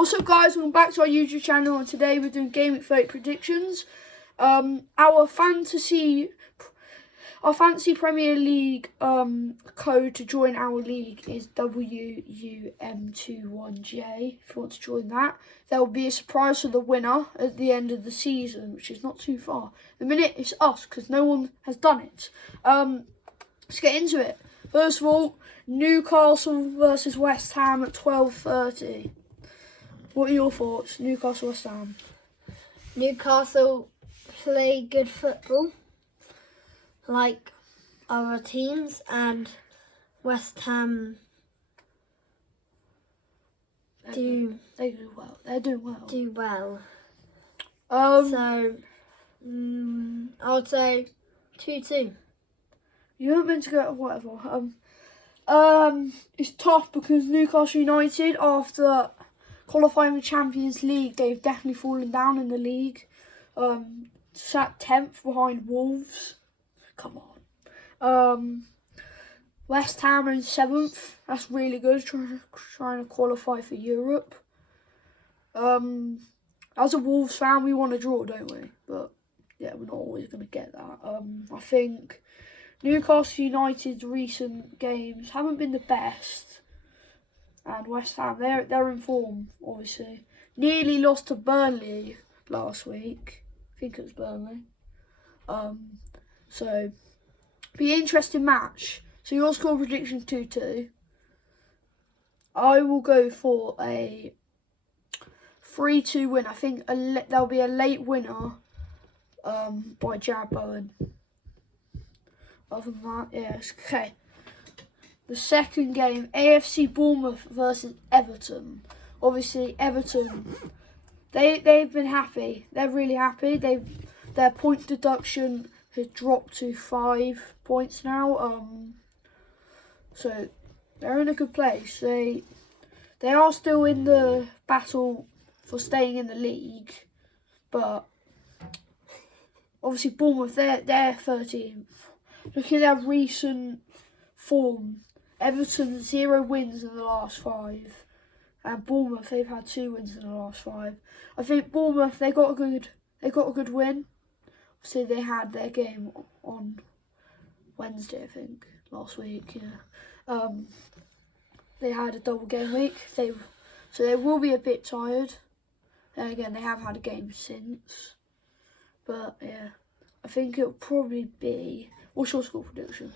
What's up, guys? Welcome back to our YouTube channel, and today we're doing Game Week 30 predictions. Our fantasy Premier League code to join our league is WUM21J. If you want to join that, there will be a surprise for the winner at the end of the season, which is not too far. The minute it's us because no one has done it. Let's get into it. First of all, Newcastle versus West Ham at 12:30. What are your thoughts, Newcastle West Ham? Newcastle play good football, like other teams, and West Ham do well. They're doing well. So I would say 2-2. You weren't meant to go whatever. It's tough because Newcastle United, after qualifying the Champions League, they've definitely fallen down in the league. Sat 10th behind Wolves. Come on. West Ham are in 7th. That's really good. Trying to qualify for Europe. As a Wolves fan, we want to draw, don't we? But yeah, we're not always going to get that. I think Newcastle United's recent games haven't been the best. And West Ham, they're in form, obviously. Nearly lost to Burnley last week. I think it was Burnley. So, be an interesting match. So your score prediction 2-2. I will go for a 3-2 win. I think there'll be a late winner by Jarrod Bowen. Other than that, yes. Okay. The second game, AFC Bournemouth versus Everton. Obviously, Everton, they've been happy. They're really happy. Their point deduction has dropped to 5 points now. So they're in a good place. They are still in the battle for staying in the league, but obviously Bournemouth, they're 13th. Looking at their recent form, Everton 0 wins in the last 5, and Bournemouth, they've had 2 wins in the last 5. I think Bournemouth, they got a good win. So they had their game on Wednesday, I think, last week. Yeah, they had a double game week. So they will be a bit tired. Then again, they have had a game since. But yeah, I think it'll probably be. What's your score prediction?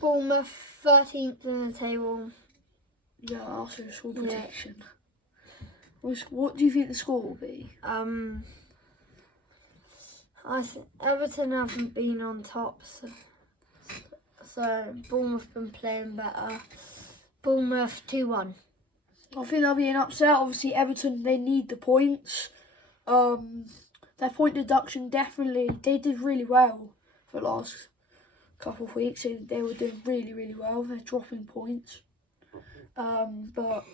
Bournemouth 13th in the table. Yeah, after the score prediction. Yeah. What do you think the score will be? Everton haven't been on top, so Bournemouth been playing better. Bournemouth 2-1. I think there'll be an upset. Obviously, Everton, they need the points. Their point deduction definitely, they did really well for the last couple of weeks. They were doing really, really well. They're dropping points. But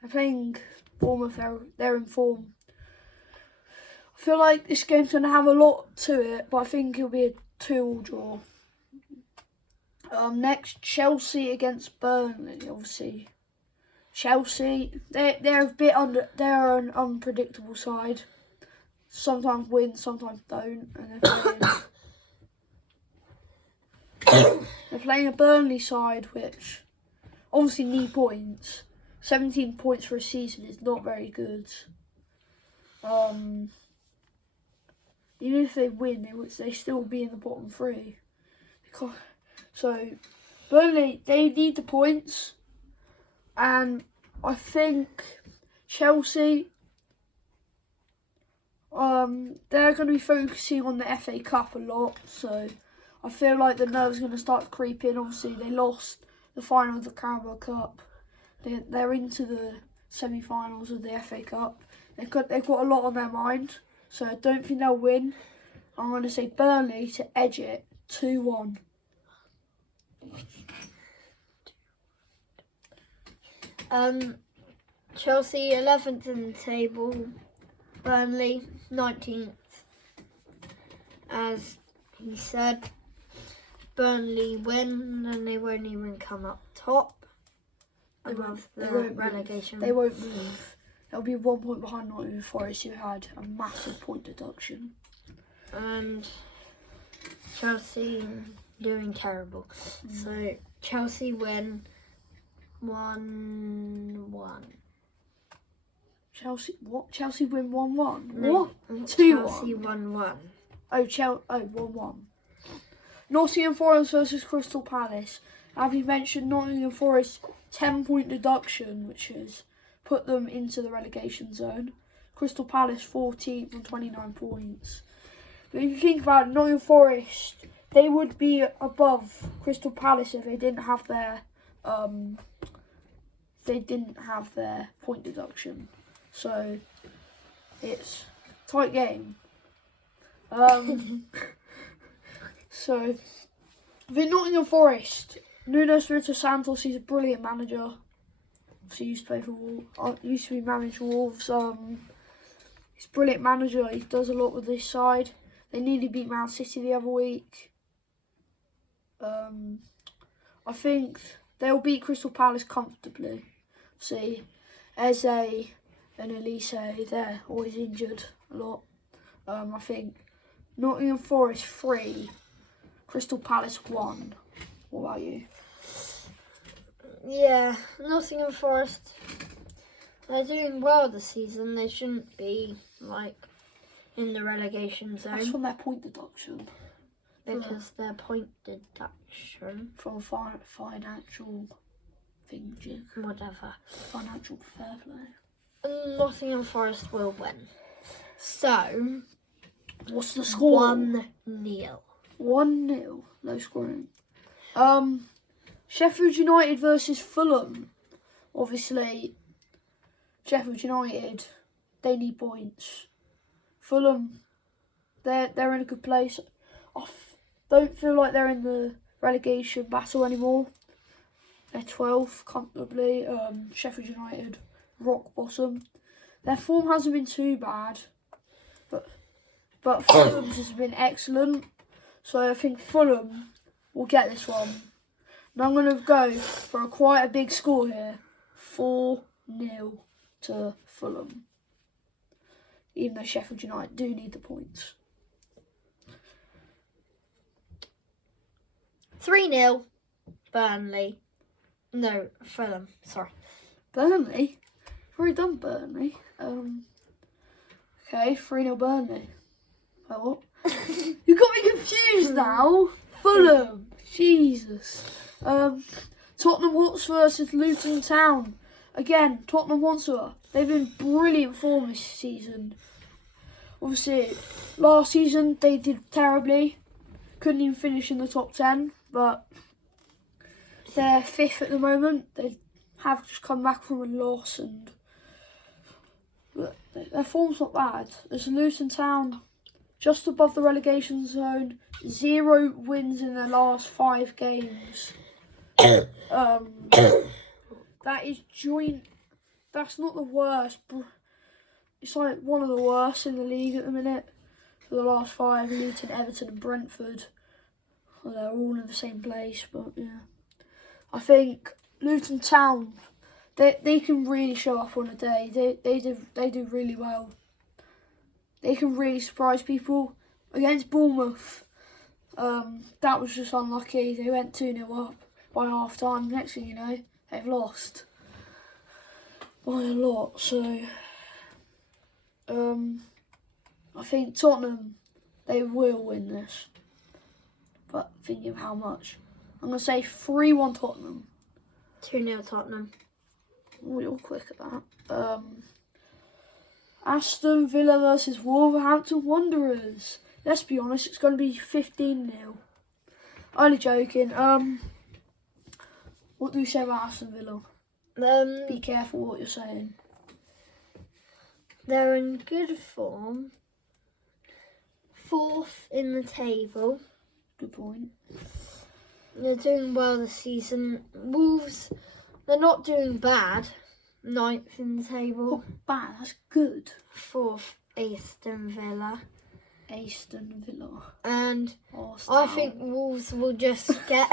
they're playing Bournemouth, they're in form. I feel like this game's going to have a lot to it, but I think it'll be a 2-2 draw. Next, Chelsea against Burnley. Obviously, Chelsea, they're a bit they're an unpredictable side. Sometimes win, sometimes don't, and they're playing a Burnley side which obviously need points. 17 points for a season is not very good. Even if they win, they still be in the bottom 3. So, Burnley, they need the points. And I think Chelsea, they're going to be focusing on the FA Cup a lot. So, I feel like the nerves are going to start to creep in. Obviously, they lost the final of the Carabao Cup. They're into the semi-finals of the FA Cup. They've got a lot on their mind. So I don't think they'll win. I'm going to say Burnley to edge it 2-1. Chelsea 11th in the table. Burnley 19th. As he said, Burnley win and they won't even come up top above the relegation. They won't move. They'll be 1 point behind Nottingham Forest, who had a massive point deduction. And Chelsea doing terrible. So Chelsea win 1-1. Chelsea what? Chelsea win 1-1. No, What? 2-1. Chelsea 1-1. Oh, 1-1. Nottingham Forest versus Crystal Palace. Have you mentioned Nottingham Forest 10-point deduction, which has put them into the relegation zone? Crystal Palace 14th on 29 points. But if you think about it, Nottingham Forest, they would be above Crystal Palace if they didn't have their point deduction. So it's a tight game. So the Nottingham Forest, Nuno Espirito Santos, he's a brilliant manager. He used to play for Wolves. Used to be managed Wolves. He's a brilliant manager. He does a lot with this side. They nearly beat Man City the other week. I think they'll beat Crystal Palace comfortably. See, Eze and Elise, they're always injured a lot. I think Nottingham Forest 3, Crystal Palace 1. What about you? Yeah, Nottingham Forest, they're doing well this season. They shouldn't be in the relegation zone. That's from their point deduction. Because their point deduction. From financial thingy. Whatever. Financial fair play. Nottingham Forest will win. So, what's the score? 1-0. 1-0. Low scoring. Sheffield United versus Fulham. Obviously, Sheffield United, they need points. Fulham, they're in a good place. Don't feel like they're in the relegation battle anymore. They're 12th comfortably. Sheffield United, rock bottom. Their form hasn't been too bad, but Fulham's has been excellent. So I think Fulham will get this one. And I'm going to go for quite a big score here. 4-0 to Fulham. Even though Sheffield United do need the points. 3-0, Burnley. No, Fulham. Sorry. Burnley? I've already done Burnley. Okay, 3-0 Burnley. Oh, what? You got me confused now. Fulham. Jesus. Tottenham Hotspur versus Luton Town. Again, Tottenham Hotspur. They've been brilliant form this season. Obviously, last season they did terribly. Couldn't even finish in the top 10, but they're 5th at the moment. They have just come back from a loss, but their form's not bad. There's Luton Town just above the relegation zone. 0 wins in their last 5 games. That is joint. That's not the worst. It's like one of the worst in the league at the minute. For the last 5, Luton, Everton and Brentford. Well, they're all in the same place, but yeah. I think Luton Town, they can really show up on a day. They do really well. They can really surprise people. Against Bournemouth, that was just unlucky. They went 2-0 up by half time. Next thing you know, they've lost by a lot. So I think Tottenham, they will win this. But thinking of how much, I'm going to say 3-1 Tottenham. 2-0 Tottenham. Oh, you're quick at that. Aston Villa versus Wolverhampton Wanderers. Let's be honest, it's going to be 15-0. Only joking. What do you say about Aston Villa? Be careful what you're saying. They're in good form. 4th in the table. Good point. They're doing well this season. Wolves, they're not doing bad. 9th in the table. Not bad, that's good. 4th. Aston Villa. Aston Villa. And Arsenal. I think Wolves will just get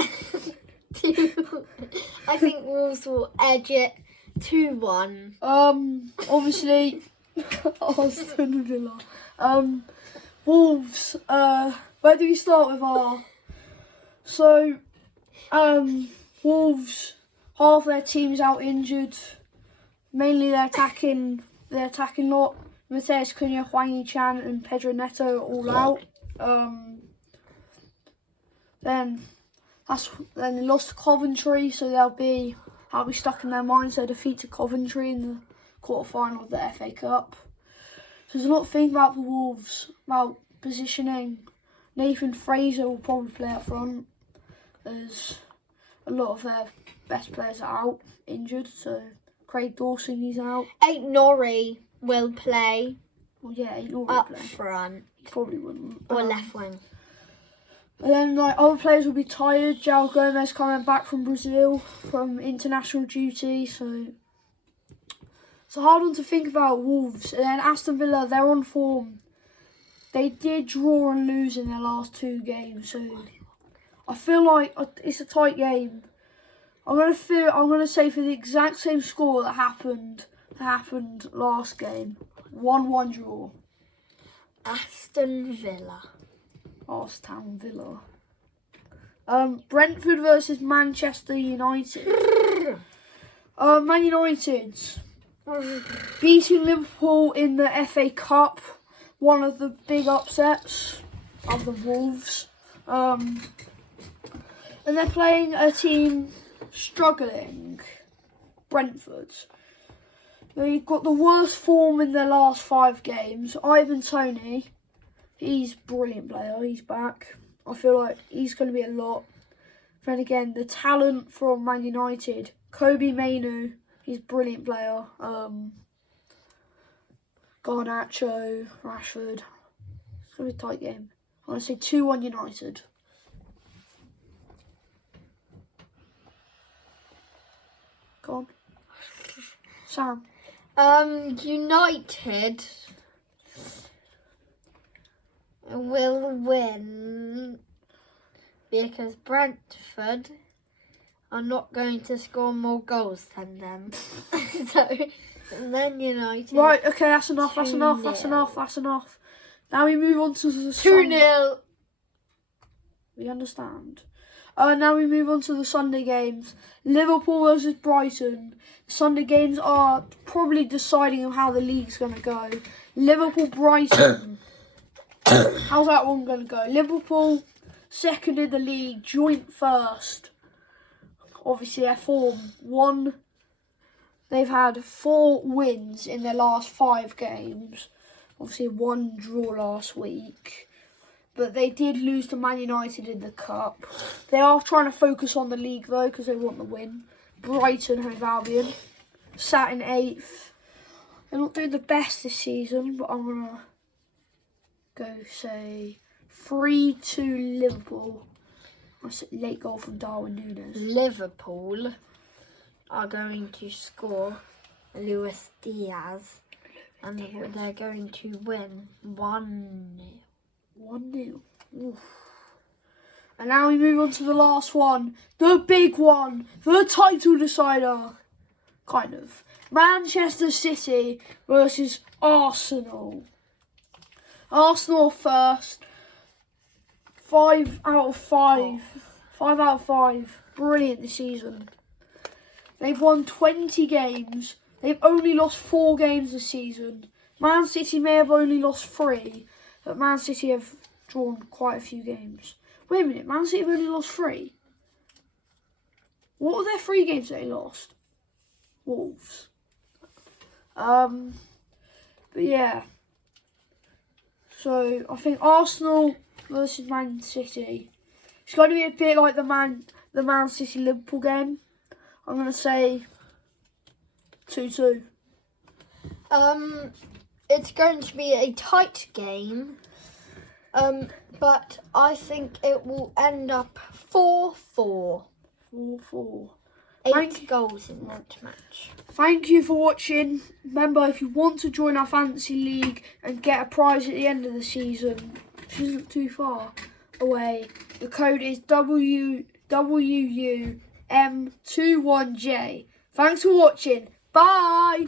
I think Wolves will edge it 2-1. Obviously, Aston Villa. Wolves. Where do we start with our? So, Wolves. Half their team's out injured. Mainly their attacking lot. Mateus Cunha, Hwang Yi-chan, and Pedro Neto are all out. Then they lost to Coventry, so they'll be stuck in their minds. Their defeat to Coventry in the quarter-final of the FA Cup. So there's a lot to think about the Wolves, about positioning. Nathan Fraser will probably play up front. There's a lot of their best players are out, injured, so Craig Dawson, he's out. Aït-Nouri will play. Well, yeah, he will up play. Front. He probably wouldn't. Or left wing. And then other players will be tired. João Gomez coming back from Brazil from international duty, so it's a hard one to think about Wolves. And then Aston Villa, they're on form. They did draw and lose in their last 2 games, so I feel like it's a tight game. I'm gonna say for the exact same score that happened last game, 1-1 draw. Aston Villa. Arsenal Villa. Brentford versus Manchester United. Man United beating Liverpool in the FA Cup, one of the big upsets of the Wolves. And they're playing a team struggling, Brentford. They've got the worst form in their last 5 games. Ivan Toney, he's a brilliant player. He's back. I feel like he's going to be a lot. Then again, the talent from Man United, Kobe Mainoo, he's a brilliant player. Garnacho, Rashford. It's going to be a tight game. I'm going to say 2-1 United. Go on. Sam. United will win because Brentford are not going to score more goals than them. So, and then United. Right, okay, that's enough. Now we move on to the 2-0. We understand. Now we move on to the Sunday games. Liverpool versus Brighton. Sunday games are probably deciding on how the league's going to go. Liverpool-Brighton. How's that one going to go? Liverpool, second in the league, joint first. Obviously, their form. They've had 4 wins in their last 5 games. Obviously, 1 draw last week. But they did lose to Man United in the Cup. They are trying to focus on the league, though, because they want the win. Brighton, Hove Albion, sat in 8th. They're not doing the best this season, but I'm going to go say 3-2 Liverpool. That's a late goal from Darwin Núñez. Liverpool are going to score Luis Diaz. And they're going to win 1-0. 1-0. Oof. And now we move on to the last one. The big one. The title decider. Kind of. Manchester City versus Arsenal. Arsenal first. 5 out of 5. 5 out of 5. Brilliant this season. They've won 20 games. They've only lost 4 games this season. Man City may have only lost 3. But Man City have drawn quite a few games. Wait a minute, Man City have only lost 3? What were their 3 games they lost? Wolves. But yeah. So I think Arsenal versus Man City. It's going to be a bit like the Man City Liverpool game. I'm going to say 2-2. It's going to be a tight game, but I think it will end up 4-4. 4-4. 8 goals in that match. Thank you for watching. Remember, if you want to join our fantasy league and get a prize at the end of the season, which isn't too far away, the code is WUM21J. Thanks for watching. Bye.